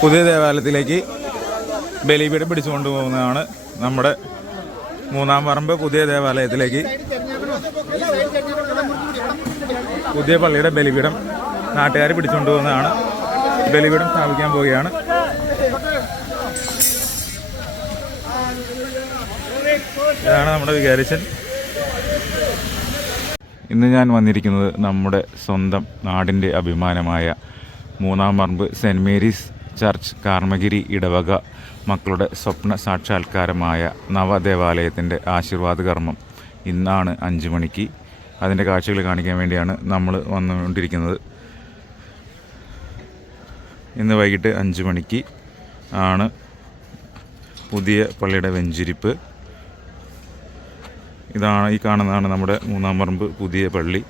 പുതിയ ദേവാലയത്തിലേക്ക് ബലിപീഠം പിടിച്ചുകൊണ്ട് പോകുന്നതാണ് നമ്മുടെ മൂന്നാം പറമ്പ് പുതിയ ദേവാലയത്തിലേക്ക്. പുതിയ പള്ളിയുടെ ബലിപീഠം നാട്ടുകാർ പിടിച്ചുകൊണ്ട് പോകുന്നതാണ് ബലിപീഠം സ്ഥാപിക്കാൻ പോവുകയാണ്. ഇതാണ് നമ്മുടെ വികാരിച്ചൻ. ഇന്ന് ഞാൻ വന്നിരിക്കുന്നത് നമ്മുടെ സ്വന്തം നാടിന്റെ അഭിമാനമായ മൂന്നാം പറമ്പ് സെന്റ് മേരീസ് ചർച്ച് കാർമഗിരി ഇടവക മക്കളുടെ സ്വപ്ന സാക്ഷാത്കാരമായ നവദേവാലയത്തിന്റെ ആശീർവാദ കർമ്മം ഇന്നാണ് അഞ്ച് മണിക്ക്. അതിന്റെ കാഴ്ചകൾ കാണിക്കാൻ വേണ്ടിയാണ് നമ്മൾ വന്നുകൊണ്ടിരിക്കുന്നത്. ഇന്ന് വൈകിട്ട് അഞ്ച് മണിക്ക് ആണ് പുതിയ പള്ളിയുടെ വെഞ്ചിരിപ്പ്. ഇതാണ് ഈ കാണുന്നതാണ് നമ്മുടെ മൂന്നാം പറമ്പ് പുതിയ പള്ളി.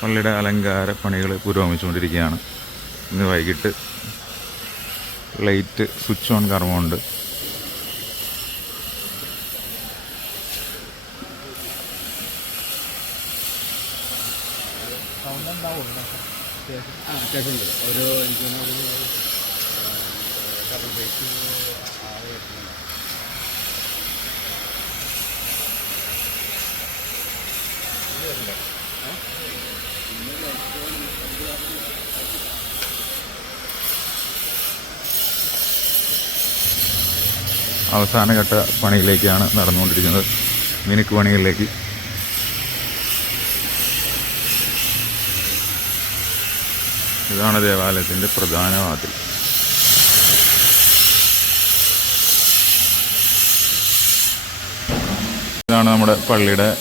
പള്ളിയുടെ അലങ്കാര പണികൾ പുരോഗമിച്ചുകൊണ്ടിരിക്കുകയാണ് ഇന്ന് വൈകിട്ട് ലൈറ്റ് സ്വിച്ച് ഓൺ കർമ്മമുണ്ട് ഒരു എനിക്ക് അവസാനഘട്ട പണിയിലേക്കാണ് നടന്നുകൊണ്ടിരിക്കുന്നത്. മിനുക്ക് പണികളിലേക്ക്. ഇതാണ് ദേവാലയത്തിന്റെ പ്രധാന വാതിൽ. ഇതാണ് നമ്മുടെ പള്ളിയുടെ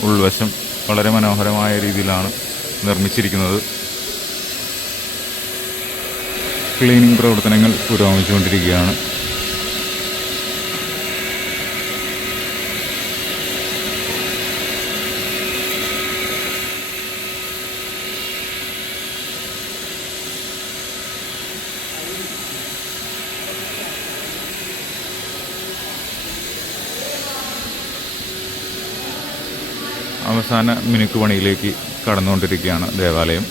ഉൾവശം. വളരെ മനോഹരമായ രീതിയിലാണ് നിർമ്മിച്ചിരിക്കുന്നത്. ക്ലീനിങ് പ്രവർത്തനങ്ങൾ പുരോഗമിച്ചുകൊണ്ടിരിക്കുകയാണ്. അവസാന മിനുക്ക് പണിയിലേക്ക് കടന്നുകൊണ്ടിരിക്കുകയാണ് ദേവാലയം.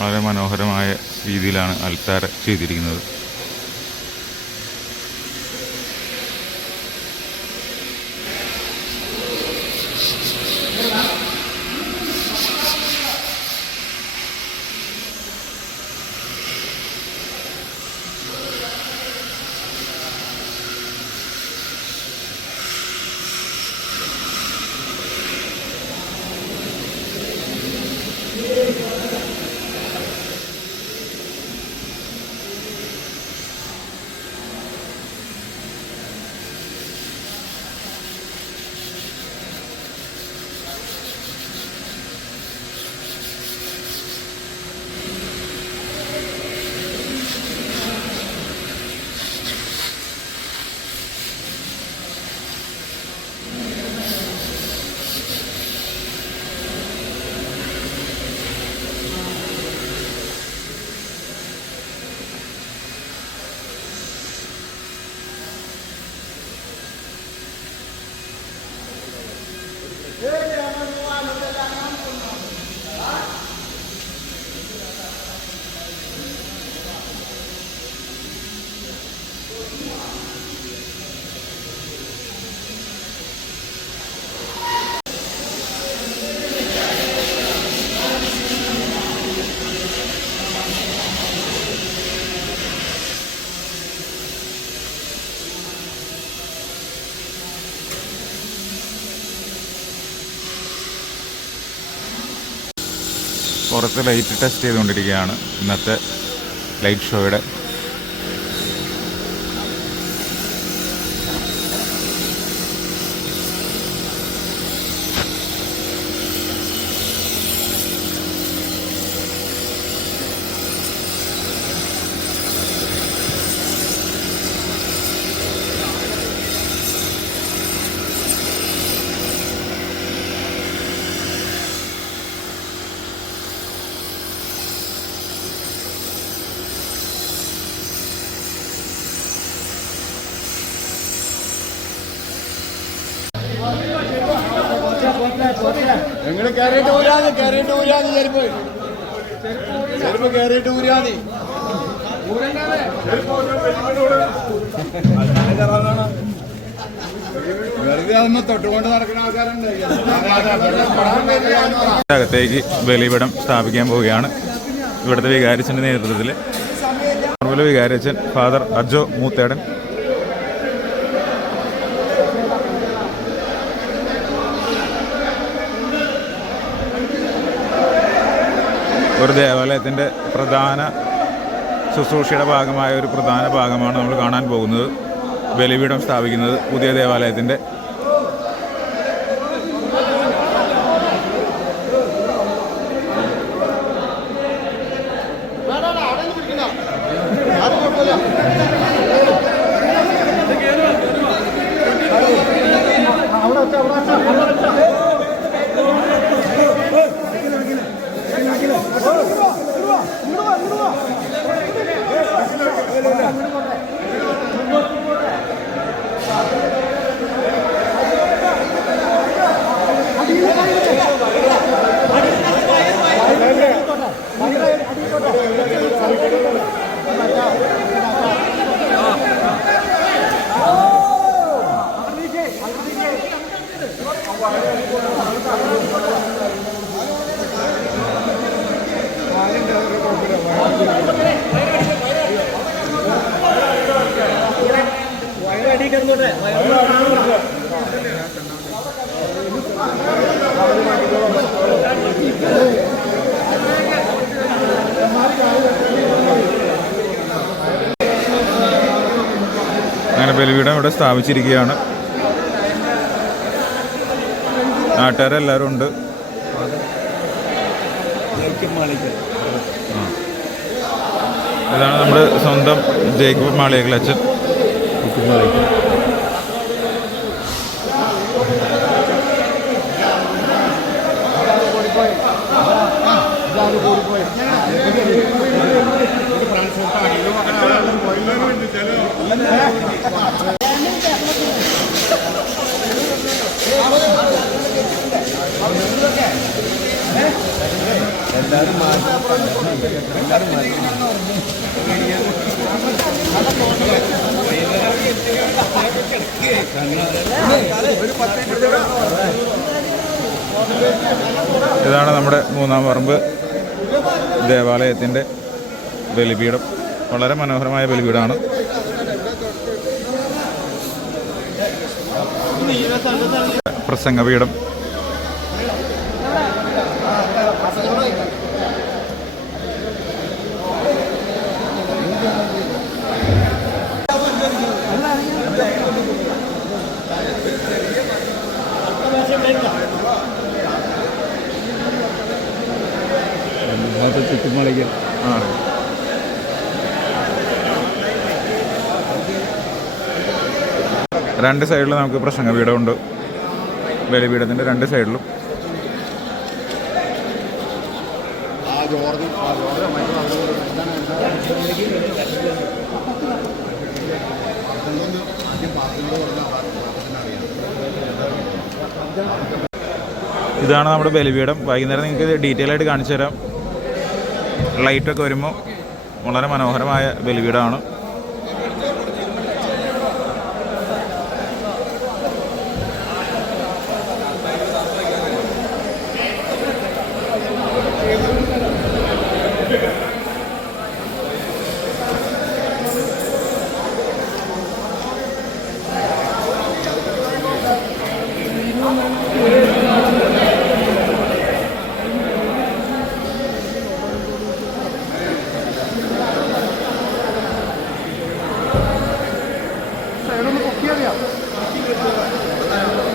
വളരെ മനോഹരമായ രീതിയിലാണ് അൽത്താര ചെയ്തിരിക്കുന്നത്. പുറത്ത് ലൈറ്റ് ടെസ്റ്റ് ചെയ്തുകൊണ്ടിരിക്കുകയാണ്. ഇന്നത്തെ ലൈറ്റ് ഷോയുടെ കയറിയിട്ട് ഊരാതി കയറിയിട്ട് ഊരാതി ചെരുപ്പ്. ചെരുപ്പ് കയറിയിട്ട് ഊരാതി. വെറുതെ അതൊന്ന് തൊട്ടുകൊണ്ട് നടക്കുന്ന ആൾക്കാരുണ്ട്. അകത്തേക്ക് ബലിപടം സ്ഥാപിക്കാൻ പോവുകയാണ്. ഇവിടുത്തെ വികാരിച്ചന്റെ നേതൃത്വത്തിൽ വികാരിച്ചൻ ഫാദർ അജോ മൂത്തേടൻ. ഒരു ദേവാലയത്തിന്റെ പ്രധാന ശുശ്രൂഷയുടെ ഭാഗമായ ഒരു പ്രധാന ഭാഗമാണ് നമ്മൾ കാണാൻ പോകുന്നത്. ബലിപീഠം സ്ഥാപിക്കുന്നത് പുതിയ ദേവാലയത്തിന്റെ ബലിപീഠം ഇവിടെ സ്ഥാപിച്ചിരിക്കുകയാണ്. നാട്ടുകാരെല്ലാവരും ഉണ്ട്. ഇതാണ് നമ്മുടെ സ്വന്തം ജേക്കബ് മാളിയകളച്ചൻ ഇതാണ് നമ്മുടെ മൂന്നാം പറമ്പ് ദേവാലയത്തിന്റെ ബലിപീഠം. വളരെ മനോഹരമായ ബലിപീഠമാണ്. പ്രസംഗപീഠം. ആണ്. രണ്ട് സൈഡിലും നമുക്ക് പ്രസംഗപീഠമുണ്ട്. ബലിപീഠത്തിന്റെ രണ്ട് സൈഡിലും. ഇതാണ് നമ്മുടെ ബലിപീഠം. വൈകുന്നേരം നിങ്ങൾക്ക് ഡീറ്റെയിൽ ആയിട്ട് കാണിച്ചു തരാം ലൈറ്റൊക്കെ വരുമ്പോൾ വളരെ മനോഹരമായ ബലിപീഠമാണ്.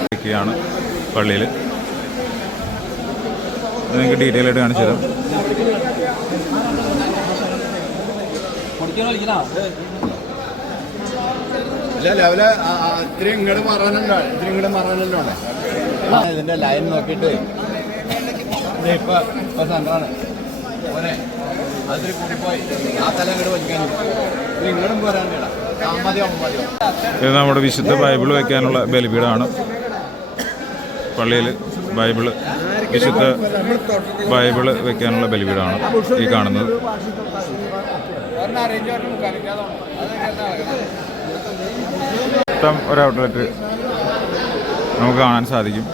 ഒക്കെയാണ് പള്ളിയിൽ നിങ്ങൾക്ക് ഡീറ്റെയിൽ ആയിട്ട് കാണിച്ചു തരാം. അല്ല ലെവൽ ഇത്തിരി ഇങ്ങോട്ട് മറന്നല്ലോ ഇത്തിരി ഇങ്ങോട്ട് മറന്നല്ലോ ഇതിന്റെ ലൈൻ നോക്കിയിട്ട് ഇപ്പൊ ഇപ്പൊ സെന്ററാണ് അതിൽ അതിരി കൂടിപ്പോയി ആ തല ഇങ്ങോട്ട് വലിക്കാനും ഇങ്ങോട്ടും മതിയോ ഇത് നമ്മുടെ വിശുദ്ധ ബൈബിൾ വെക്കാനുള്ള ബലിപീഠമാണ്. പള്ളിയിൽ ബൈബിൾ വിശുദ്ധ ബൈബിൾ വെക്കാനുള്ള ബലിപീഠമാണ് ഈ കാണുന്നത്. മൊത്തം ഒരു ഔട്ട്ലെറ്റ് നമുക്ക് കാണാൻ സാധിക്കും.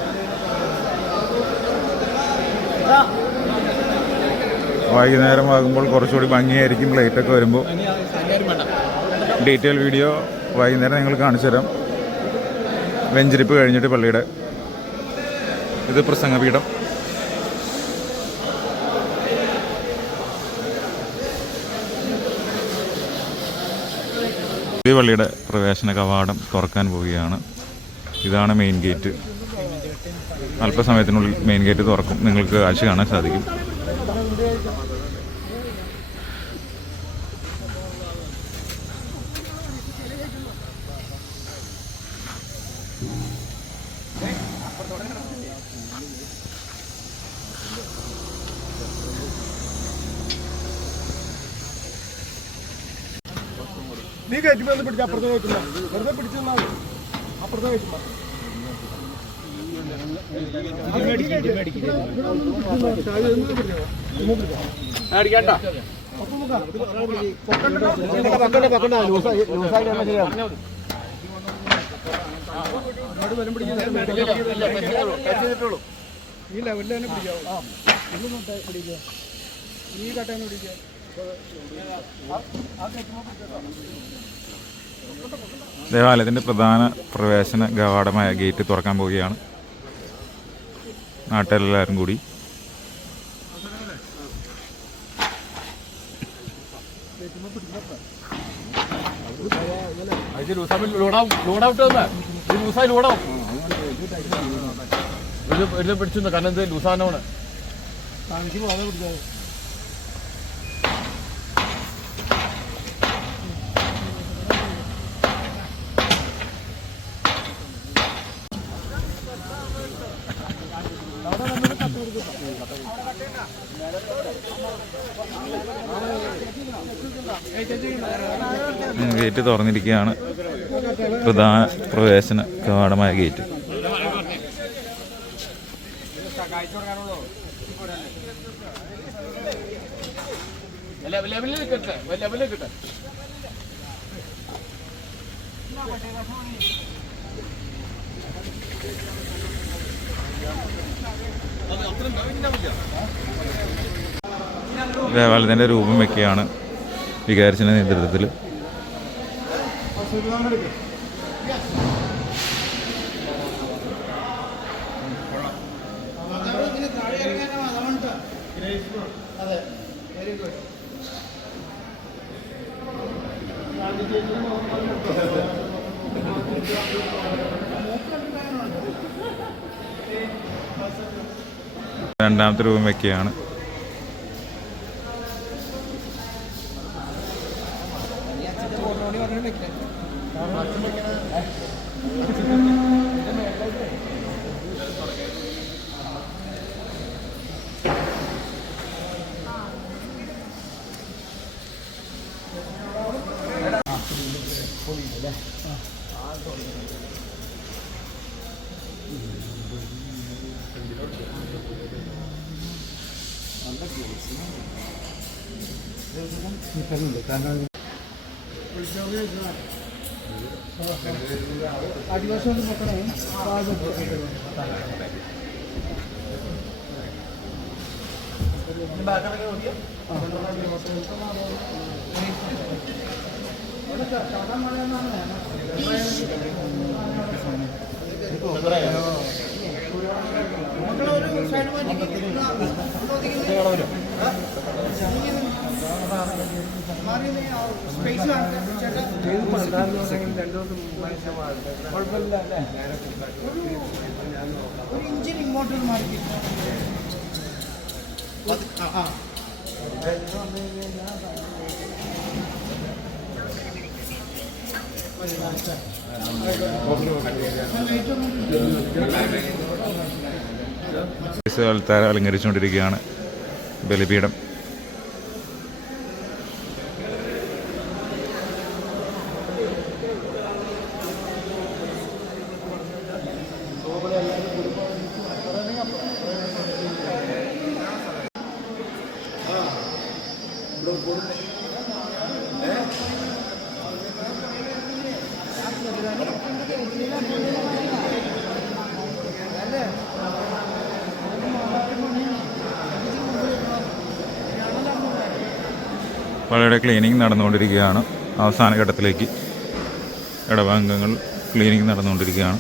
വൈകുന്നേരം ആകുമ്പോൾ കുറച്ചുകൂടി ഭംഗിയായിരിക്കും ലൈറ്റൊക്കെ വരുമ്പോൾ. ഡീറ്റെയിൽ വീഡിയോ വൈകുന്നേരം നിങ്ങൾ കാണിച്ചു തരാം. വെഞ്ചിരിപ്പ് കഴിഞ്ഞിട്ട് പള്ളിയുടെ ഇത് പ്രസംഗപീഠം. ഈ പള്ളിയുടെ പ്രവേശന കവാടം തുറക്കാൻ പോവുകയാണ്. ഇതാണ് മെയിൻ ഗേറ്റ് അല്പസമയത്തിനുള്ളിൽ മെയിൻ ഗേറ്റ് തുറക്കും. നിങ്ങൾക്ക് കാഴ്ച കാണാൻ സാധിക്കും. നീ കയറ്റുമ്പോ ഒന്ന് പിടിച്ച അപ്പുറത്തെ കയറ്റുമ്പോ വെറുതെ പിടിച്ചു തന്നാ അപ്പുറത്തെ കയറ്റുമ്പോ ഈ ലെവലിൽ തന്നെ പിടിക്കാവോ ഈ കട്ടേന്ന് പിടിക്കുക ദേവാലയത്തിന്റെ പ്രധാന പ്രവേശന ഗവാഡമായ ഗേറ്റ് തുറക്കാൻ പോവുകയാണ്. നാട്ടുകാരെല്ലാവരും കൂടി. പിടിച്ചു കാരണം ഇത് ലൂസാനോണ് ഗേറ്റ് തുറന്നിരിക്കുകയാണ്. പ്രധാന പ്രവേശന കവാടമായ ഗേറ്റ്. ദേവാലയത്തിന്റെ രൂപം വെക്കുകയാണ് വികാരിച്ചിന്റെ നേതൃത്വത്തിൽ രണ്ടാമത്തെ രൂപം വെക്കുകയാണ്. ആദിവാസികൾ മക്കളെ സാധാരണ മഴയെന്നാണ് മക്കളെ ഒരു സൈഡ് മാറ്റി ഇഞ്ചിന് ഇങ്ങോട്ട് മാറി ആൾക്കാർ അലങ്കരിച്ചുകൊണ്ടിരിക്കുകയാണ് ബലിപീഠം. വളരെ ക്ലീനിങ് നടന്നുകൊണ്ടിരിക്കുകയാണ്. അവസാന ഘട്ടത്തിലേക്ക് ഇടവാംഗങ്ങൾ ക്ലീനിങ് നടന്നുകൊണ്ടിരിക്കുകയാണ്.